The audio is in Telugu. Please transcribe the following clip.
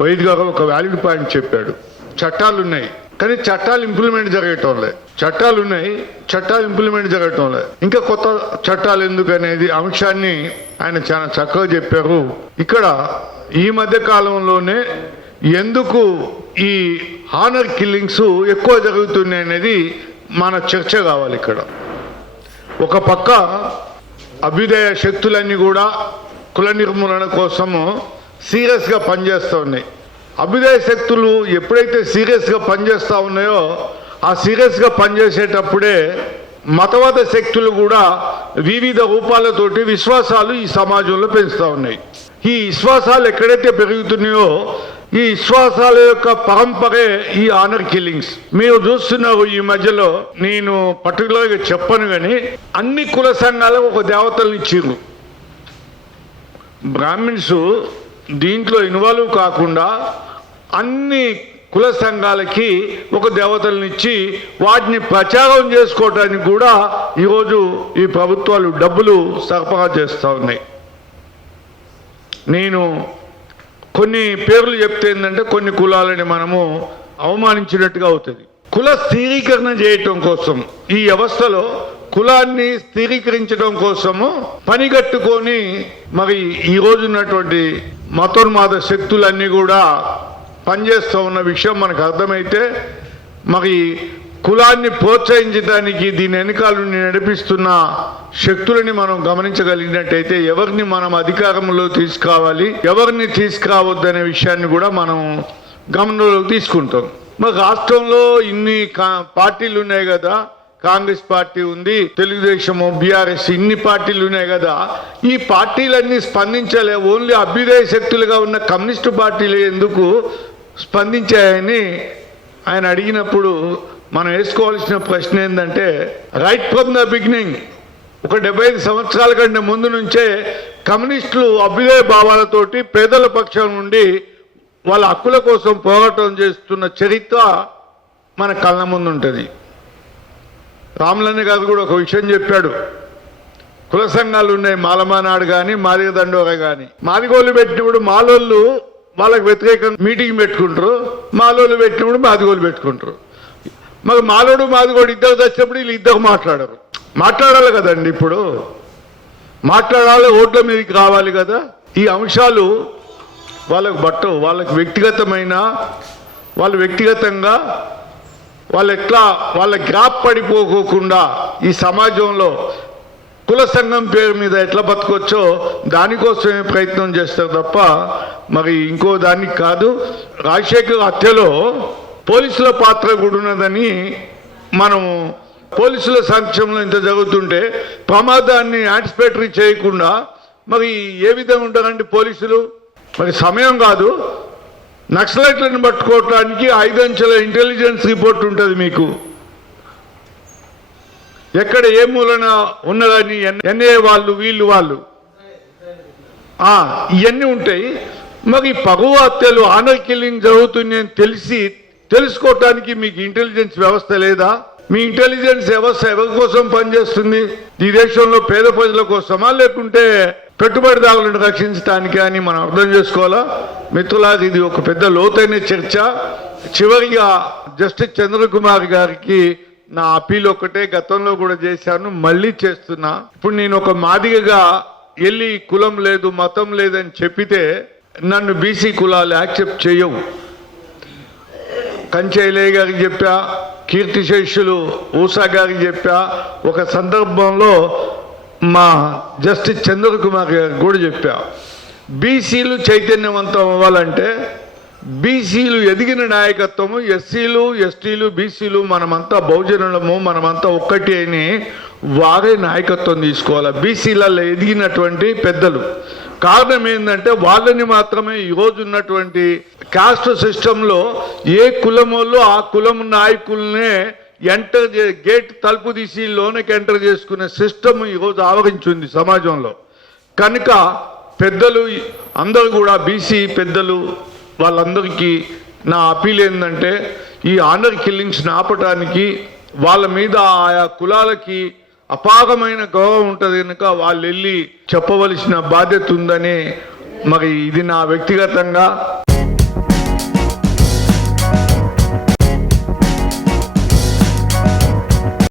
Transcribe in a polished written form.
వైద్య గారు ఒక వ్యాలిడ్ పాయింట్ చెప్పాడు. చట్టాలు ఉన్నాయి కానీ చట్టాలు ఇంప్లిమెంట్ జరగటం లేదు. చట్టాలు ఉన్నాయి, చట్టాలు ఇంప్లిమెంట్ జరగటం లేదు. ఇంకా కొత్త చట్టాలు ఎందుకు అనేది అంశాన్ని ఆయన చాలా చక్కగా చెప్పారు. ఇక్కడ ఈ మధ్య కాలంలోనే ఎందుకు ఈ హానర్ కిల్లింగ్స్ ఎక్కువ జరుగుతున్నాయి అనేది మన చర్చ కావాలి. ఇక్కడ ఒక పక్క అభ్యుదయ శక్తులన్నీ కూడా కుల నిర్మూలన కోసము సీరియస్గా పనిచేస్తూ ఉన్నాయి. అభ్యుదయ శక్తులు ఎప్పుడైతే సీరియస్గా పనిచేస్తూ ఉన్నాయో ఆ సీరియస్గా పనిచేసేటప్పుడే మతవాద శక్తులు కూడా వివిధ రూపాలతోటి విశ్వాసాలు ఈ సమాజంలో పెంచుతూ ఉన్నాయి. ఈ విశ్వాసాలు ఎక్కడైతే పెరుగుతున్నాయో ఈ విశ్వాసాల యొక్క పరంపరే ఈ ఆనర్ కిల్లింగ్స్. మీరు చూస్తున్నారు ఈ మధ్యలో, నేను పర్టికులర్గా చెప్పను కానీ అన్ని కుల సంఘాలకు ఒక దేవతలను ఇచ్చిండ్రు. బ్రాహ్మిన్స్ దీంట్లో ఇన్వాల్వ్ కాకుండా అన్ని కుల సంఘాలకి ఒక దేవతలను ఇచ్చి వాటిని ప్రచారం చేసుకోవడానికి కూడా ఈరోజు ఈ ప్రభుత్వాలు డబ్బులు సరఫరా చేస్తూ ఉన్నాయి. నేను కొన్ని పేర్లు చెప్తే ఏంటంటే కొన్ని కులాలని మనము అవమానించినట్టుగా అవుతుంది. కుల స్థిరీకరణ చేయటం కోసం ఈ వ్యవస్థలో కులాన్ని స్థిరీకరించడం కోసము పనిగట్టుకొని మరి ఈ రోజు ఉన్నటువంటి మతోన్మాద శక్తులన్నీ కూడా పనిచేస్తూ ఉన్న విషయం మనకు అర్థమైతే మరి కులాన్ని ప్రోత్సహించడానికి దీని వెనకాల నడిపిస్తున్న శక్తులని మనం గమనించగలిగినట్టయితే ఎవరిని మనం అధికారంలో తీసుకురావాలి, ఎవరిని తీసుకురావద్దనే విషయాన్ని కూడా మనం గమనంలోకి తీసుకుంటాం. మరి రాష్ట్రంలో ఇన్ని పార్టీలు ఉన్నాయి కదా, కాంగ్రెస్ పార్టీ ఉంది, తెలుగుదేశము, బీఆర్ఎస్, ఇన్ని పార్టీలు ఉన్నాయి కదా, ఈ పార్టీలన్నీ స్పందించలే. ఓన్లీ అభ్యుదయ శక్తులుగా ఉన్న కమ్యూనిస్టు పార్టీలు ఎందుకు స్పందించాయని ఆయన అడిగినప్పుడు మనం వేసుకోవాల్సిన ప్రశ్న ఏంటంటే, రైట్ ఫ్రమ్ ద బిగినింగ్ ఒక 75 సంవత్సరాల కంటే ముందు నుంచే కమ్యూనిస్టులు అభ్యుదయ భావాలతోటి పేదల పక్షం నుండి వాళ్ళ హక్కుల కోసం పోరాటం చేస్తున్న చరిత్ర మన కళ్ళ ముందు ఉంటుంది. రామలన్న గారు కూడా ఒక విషయం చెప్పాడు. కుల సంఘాలు ఉన్నాయి, మాలమానాడు కానీ మాదిగ దండోర కానీ. మాదిగోళ్ళు పెట్టినప్పుడు మాలోళ్ళు వాళ్ళకి వ్యతిరేకంగా మీటింగ్ పెట్టుకుంటారు, మాలోళ్ళు పెట్టినప్పుడు మాదిగోళ్ళు పెట్టుకుంటారు. మరి మాలోడు మాదిగోడు ఇద్దరు తెచ్చినప్పుడు వీళ్ళు ఇద్దరు మాట్లాడాలి కదండి. ఇప్పుడు మాట్లాడాలి, ఓట్ల మీదకి రావాలి కదా. ఈ అంశాలు వాళ్ళకు బట్టవు. వాళ్ళకి వ్యక్తిగతమైన వాళ్ళు వ్యక్తిగతంగా వాళ్ళు ఎట్లా వాళ్ళ గ్రాప్ పడిపోకుండా ఈ సమాజంలో కుల సంఘం పేరు మీద ఎట్లా బతకొచ్చో దానికోసమే ప్రయత్నం చేస్తారు తప్ప మరి ఇంకో దానికి కాదు. రాజశేఖర్ హత్యలో పోలీసుల పాత్ర కూడా ఉన్నదని మనం పోలీసుల సంక్షేమంలో ఇంత జరుగుతుంటే ప్రమాదాన్ని యాంటిసిపేటరీ చేయకుండా మరి ఏ విధంగా ఉంటారండి పోలీసులు? మరి సమయం కాదు, నక్సలైట్లను పట్టుకోవటానికి 5 అంచెల ఇంటెలిజెన్స్ రిపోర్ట్ ఉంటుంది మీకు. ఎక్కడ ఏ మూలన ఉన్నదని ఎన్ఏ వాళ్ళు వాళ్ళు ఇవన్నీ ఉంటాయి. మరి పరువు హత్యలు, ఆనర్ కిల్లింగ్ జరుగుతున్నాయని తెలుసుకోవటానికి మీకు ఇంటెలిజెన్స్ వ్యవస్థ లేదా? మీ ఇంటెలిజెన్స్ వ్యవస్థ ఎవరి కోసం పనిచేస్తుంది? ఈ దేశంలో పేద ప్రజల కోసమా లేకుంటే పెట్టుబడిదారులను రక్షించడానికి అని మనం అర్థం చేసుకోవాలా. మిత్రులారా, ఇది ఒక పెద్ద లోతైన చర్చ. చివరిగా జస్టిస్ చంద్రకుమార్ గారికి నా అపీల్ ఒకటే, గతంలో కూడా చేశాను, మళ్ళీ చేస్తున్నా. ఇప్పుడు నేను ఒక మాదిగగా వెళ్ళి కులం లేదు మతం లేదని చెప్పితే నన్ను బీసీ కులాలు యాక్సెప్ట్ చేయవు. కంచెలయ్య గారికి చెప్పా, కీర్తిశేషులు ఊషా గారికి చెప్పా, ఒక సందర్భంలో మా జస్టిస్ చంద్రకుమార్ గారికి కూడా చెప్పా. బీసీలు చైతన్యవంతం అవ్వాలంటే బీసీలు ఎదిగిన నాయకత్వము, ఎస్సీలు ఎస్టీలు బీసీలు మనమంతా బహుజనులము, మనమంతా ఒక్కటి అని వారే నాయకత్వం తీసుకోవాలి. బీసీలలో ఎదిగినటువంటి పెద్దలు. కారణం ఏంటంటే వాళ్ళని మాత్రమే ఈరోజు ఉన్నటువంటి కాస్ట్ సిస్టంలో ఏ కులమోళ్ళు ఆ కులం నాయకులనే గేట్ తలుపు తీసి లోనికి ఎంటర్ చేసుకునే సిస్టమ్ ఈరోజు ఆవరించింది సమాజంలో. కనుక పెద్దలు అందరూ కూడా బీసీ పెద్దలు వాళ్ళందరికీ నా అపీల్ ఏంటంటే ఈ ఆనర్ కిల్లింగ్స్ని ఆపటానికి వాళ్ళ మీద ఆయా కులాలకి అపారమైన గౌరవం ఉంటుంది కనుక వాళ్ళు వెళ్ళి చెప్పవలసిన బాధ్యత ఉందని మరి ఇది నా వ్యక్తిగతంగా